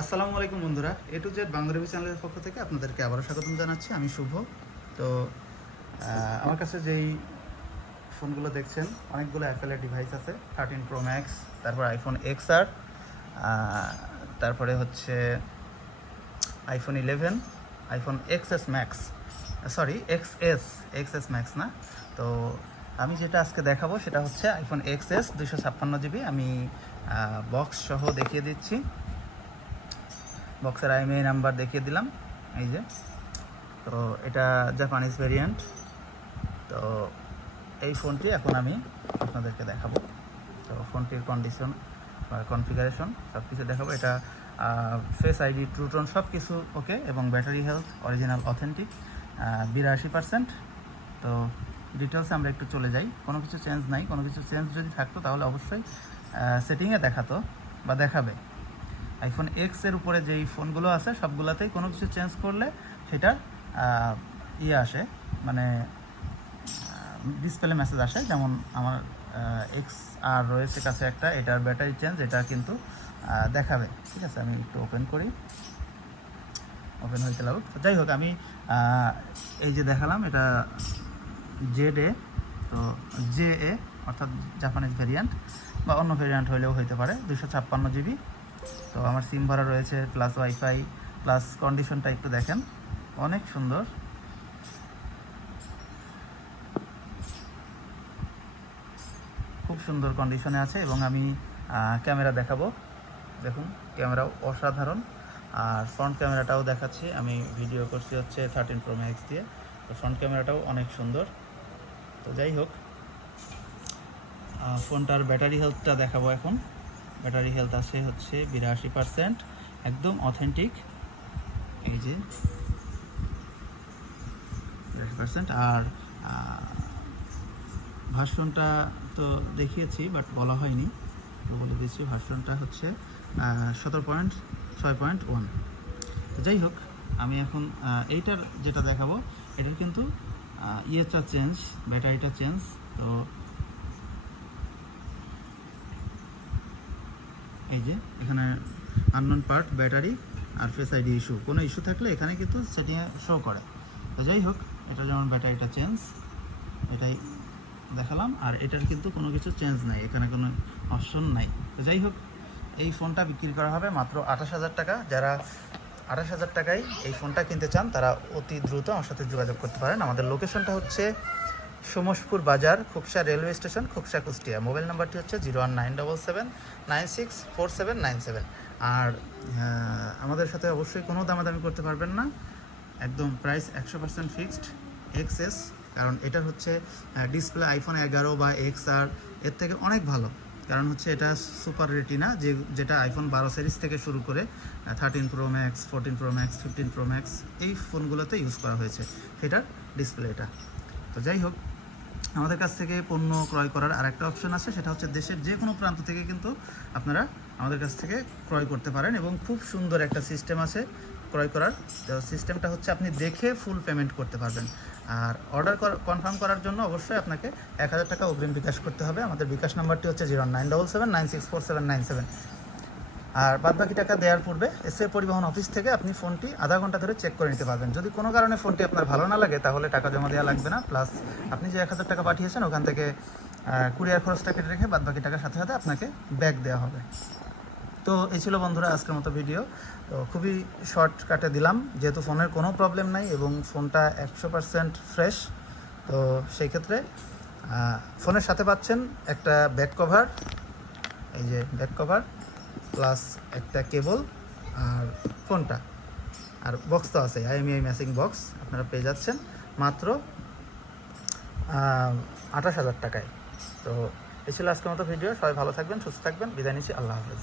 আসসালামু আলাইকুম বন্ধুরা, এ টু জেড বাংলা রিভিউ চ্যানেলের পক্ষ থেকে আপনাদেরকে আবারও স্বাগতম জানাচ্ছি। আমি শুভ। তো আমার কাছে যেই ফোনগুলো দেখছেন, অনেকগুলো অ্যাপেলের ডিভাইস আছে। 13 প্রো ম্যাক্স, তারপর আইফোন XR, তারপরে হচ্ছে iPhone 11, iPhone XS max, sorry XS max না। তো আমি যেটা আজকে দেখাবো সেটা হচ্ছে আইফোন XS 256 GB। আমি বক্স সহ দেখিয়ে দিচ্ছি। বক্সের IMEI নাম্বার দেখিয়ে দিলাম, এই যে। তো এটা জাপানিজ ভেরিয়েন্ট। তো এই ফোনটি এখন আমি আপনাদেরকে দেখাবো। তো ফোনটির কন্ডিশন, কনফিগারেশন সব কিছু দেখাবো। এটা ফেস আইডি, ট্রুটোন সব কিছু ওকে, এবং ব্যাটারি হেলথ অরিজিনাল অথেন্টিক 82%। তো ডিটেলসে আমরা একটু চলে যাই। কোনো কিছু চেঞ্জ নাই। কোনো কিছু চেঞ্জ যদি থাকতো তাহলে অবশ্যই সেটিংয়ে দেখাতো বা দেখাবে। আইফোন X এর উপরে যেই ফোনগুলো আছে সবগুলোতেই কোনো কিছু চেঞ্জ করলে সেটা আসে, মানে ডিসপ্লে মেসেজ আসে। যেমন আমার XR রয়েছে কাছে একটা, এটার ব্যাটারি চেঞ্জ, এটা কিন্তু দেখাবে। ঠিক আছে, আমি একটু ওপেন করি, ওপেন হইতে লাগুক। যাই হোক, আমি এই যে দেখালাম, এটা ZA, তো JA অর্থাৎ জাপানিজ ভেরিয়েন্ট, বা অন্য ভেরিয়েন্ট হলেও হইতে পারে। 256 GB। তো আমার সিম ভরা রয়েছে, প্লাস ওয়াইফাই, প্লাস কন্ডিশনটা একটু দেখেন, অনেক সুন্দর। খুব সুন্দর কন্ডিশনে আছে। এবং আমি ক্যামেরা দেখাবো, দেখুন ক্যামেরাও অসাধারণ। আর ফ্রন্ট ক্যামেরাটাও দেখাচ্ছি। আমি ভিডিও করছি হচ্ছে 13 প্রো ম্যাক্স দিয়ে, তো ফ্রন্ট ক্যামেরাটাও অনেক সুন্দর। তো যাই হোক, ফোনটার ব্যাটারি হেলথটা দেখাবো এখন। ব্যাটারি হেলথ আছে হচ্ছে 82%, একদম অথেন্টিক। এই যে 82%। আর ভার্সনটা তো দেখিয়েছি, বাট বলা হয়নি, তো বলে দিচ্ছি। ভার্সনটা হচ্ছে 17.6.1। তো যাই হোক, আমি এখন এইটার যেটা দেখাবো, এটার কিন্তু ইয়েটা চেঞ্জ, ব্যাটারিটা চেঞ্জ। তো এই যে এখানে আননোন পার্ট, ব্যাটারি আর ফেস আইডি ইস্যু, কোনো ইস্যু থাকলে এখানে কিন্তু সেটিংয়ে শো করে। তো যাই হোক, এটা যেমন ব্যাটারিটা চেঞ্জ, এটাই দেখালাম। আর এটার কিন্তু কোনো কিছু চেঞ্জ নাই, এখানে কোনো অপশন নাই। তো যাই হোক, এই ফোনটা বিক্রি করা হবে মাত্র 28,000 টাকা। যারা 28,000 টাকায় এই ফোনটা কিনতে চান তারা অতি দ্রুত আমার সাথে যোগাযোগ করতে পারেন। আমাদের লোকেশনটা হচ্ছে সোমশপুর বাজার, Khoksa railway station, Khoksa, Kushtia. Mobile নাম্বারটি হচ্ছে 01977964797। আর আমাদের সাথে অবশ্যই কোনো দামাদামি করতে পারবেন না, একদম প্রাইস 100% ফিক্সড। XS, কারণ এটার হচ্ছে ডিসপ্লে আইফোন 11 বা XR এর থেকে অনেক ভালো। কারণ হচ্ছে এটা সুপার রেটিনা, যেটা আইফোন 12 সিরিজ থেকে শুরু করে 13 pro max, 14 pro max, 15 pro max এই ফোনগুলোতে ইউজ করা হয়েছে সেটার ডিসপ্লে এটা। তো যাই হোক, আমাদের কাছ থেকে পণ্য ক্রয় করার আরেকটা অপশন আছে, সেটা হচ্ছে দেশের যে কোনো প্রান্ত থেকে কিন্তু আপনারা আমাদের কাছ থেকে ক্রয় করতে পারেন। এবং খুব সুন্দর একটা সিস্টেম আছে ক্রয় করার। সিস্টেমটা হচ্ছে আপনি দেখে ফুল পেমেন্ট করতে পারবেন। আর অর্ডার কনফার্ম করার জন্য অবশ্যই আপনাকে 1,000 টাকা অগ্রিম বিকাশ করতে হবে। আমাদের বিকাশ নাম্বারটি হচ্ছে 09779644797। আর বাদবাকি টাকা দেওয়ার পূর্বে এসএ পরিবহন অফিস থেকে আপনি ফোনটি আধা ঘন্টা ধরে চেক করে নিতে পারবেন। যদি কোনো কারণে ফোনটি আপনার ভালো না লাগে তাহলে টাকা জমা দেওয়া লাগবে না। প্লাস আপনি যে 1,000 টাকা পাঠিয়েছেন ওখান থেকে কুরিয়ার খরচটা কেটে রেখে বাদবাকি টাকার সাথে সাথে আপনাকে ব্যাক দেওয়া হবে। তো এই ছিল বন্ধুরা আজকের মতো ভিডিও। তো খুবই শর্টকাটে দিলাম, যেহেতু ফোনের কোনো প্রবলেম নাই এবং ফোনটা 100% ফ্রেশ। তো সেই ক্ষেত্রে ফোনের সাথে পাচ্ছেন একটা ব্যাক কভার, এই যে ব্যাক কভার, প্লাস একটা কেবল আর ফোনটা, আর বক্স তো আছে, IMEI ম্যাচিং বক্স আপনারা পেয়ে যাচ্ছেন মাত্র 28,000 টাকায়। তো এই ছিল আজকের মতো ভিডিও। সবাই ভালো থাকবেন, সুস্থ থাকবেন, বিদায় নিচ্ছি। আল্লাহ হাফেজ।